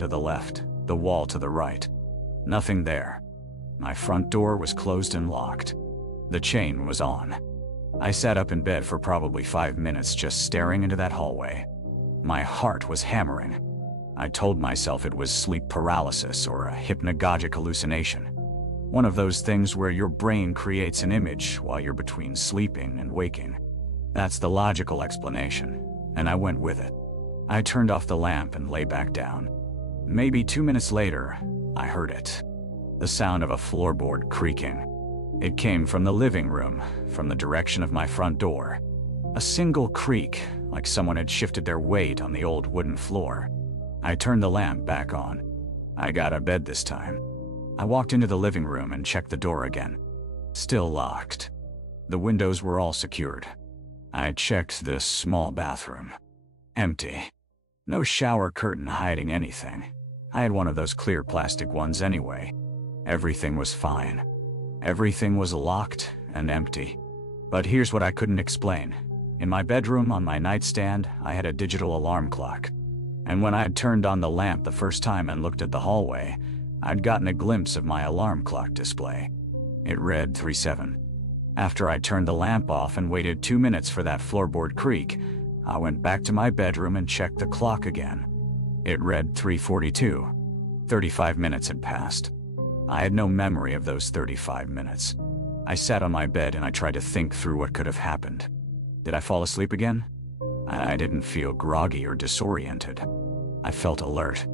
To the left, the wall to the right. Nothing there. My front door was closed and locked. The chain was on. I sat up in bed for probably 5 minutes just staring into that hallway. My heart was hammering. I told myself it was sleep paralysis or a hypnagogic hallucination. One of those things where your brain creates an image while you're between sleeping and waking. That's the logical explanation, and I went with it. I turned off the lamp and lay back down. Maybe 2 minutes later, I heard it. The sound of a floorboard creaking. It came from the living room, from the direction of my front door. A single creak, like someone had shifted their weight on the old wooden floor. I turned the lamp back on. I got out of bed this time. I walked into the living room and checked the door again. Still locked. The windows were all secured. I checked the small bathroom. Empty. No shower curtain hiding anything. I had one of those clear plastic ones anyway. Everything was fine. Everything was locked and empty. But here's what I couldn't explain. In my bedroom on my nightstand, I had a digital alarm clock. And when I had turned on the lamp the first time and looked at the hallway, I'd gotten a glimpse of my alarm clock display. It read 3-7. After I turned the lamp off and waited 2 minutes for that floorboard creak, I went back to my bedroom and checked the clock again. It read 3:42. 35 minutes had passed. I had no memory of those 35 minutes. I sat on my bed and I tried to think through what could have happened. Did I fall asleep again? I didn't feel groggy or disoriented. I felt alert.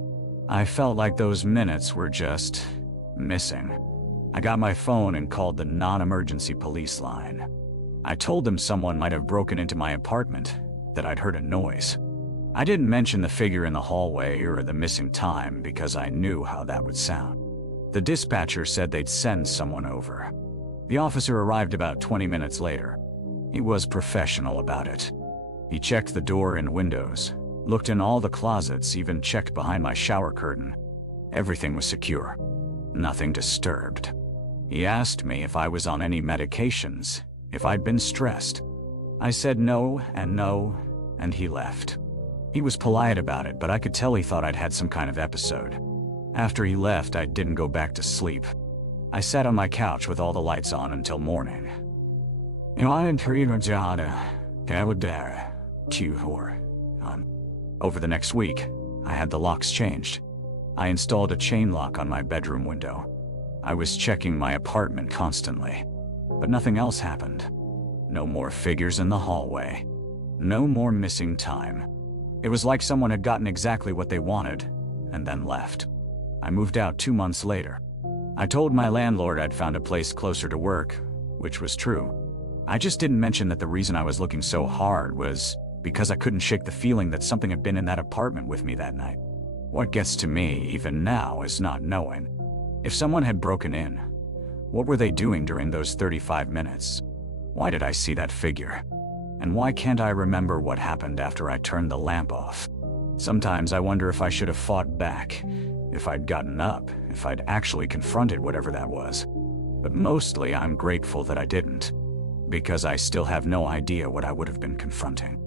I felt like those minutes were just missing. I got my phone and called the non-emergency police line. I told them someone might have broken into my apartment, that I'd heard a noise. I didn't mention the figure in the hallway or the missing time because I knew how that would sound. The dispatcher said they'd send someone over. The officer arrived about 20 minutes later. He was professional about it. He checked the door and windows, looked in all the closets, even checked behind my shower curtain. Everything was secure. Nothing disturbed. He asked me if I was on any medications, if I'd been stressed. I said no, and he left. He was polite about it, but I could tell he thought I'd had some kind of episode. After he left, I didn't go back to sleep. I sat on my couch with all the lights on until morning. Over the next week, I had the locks changed. I installed a chain lock on my bedroom window. I was checking my apartment constantly, but nothing else happened. No more figures in the hallway. No more missing time. It was like someone had gotten exactly what they wanted, and then left. I moved out 2 months later. I told my landlord I'd found a place closer to work, which was true. I just didn't mention that the reason I was looking so hard was because I couldn't shake the feeling that something had been in that apartment with me that night. What gets to me, even now, is not knowing. If someone had broken in, what were they doing during those 35 minutes? Why did I see that figure? And why can't I remember what happened after I turned the lamp off? Sometimes I wonder if I should have fought back, if I'd gotten up, if I'd actually confronted whatever that was. But mostly I'm grateful that I didn't, because I still have no idea what I would have been confronting.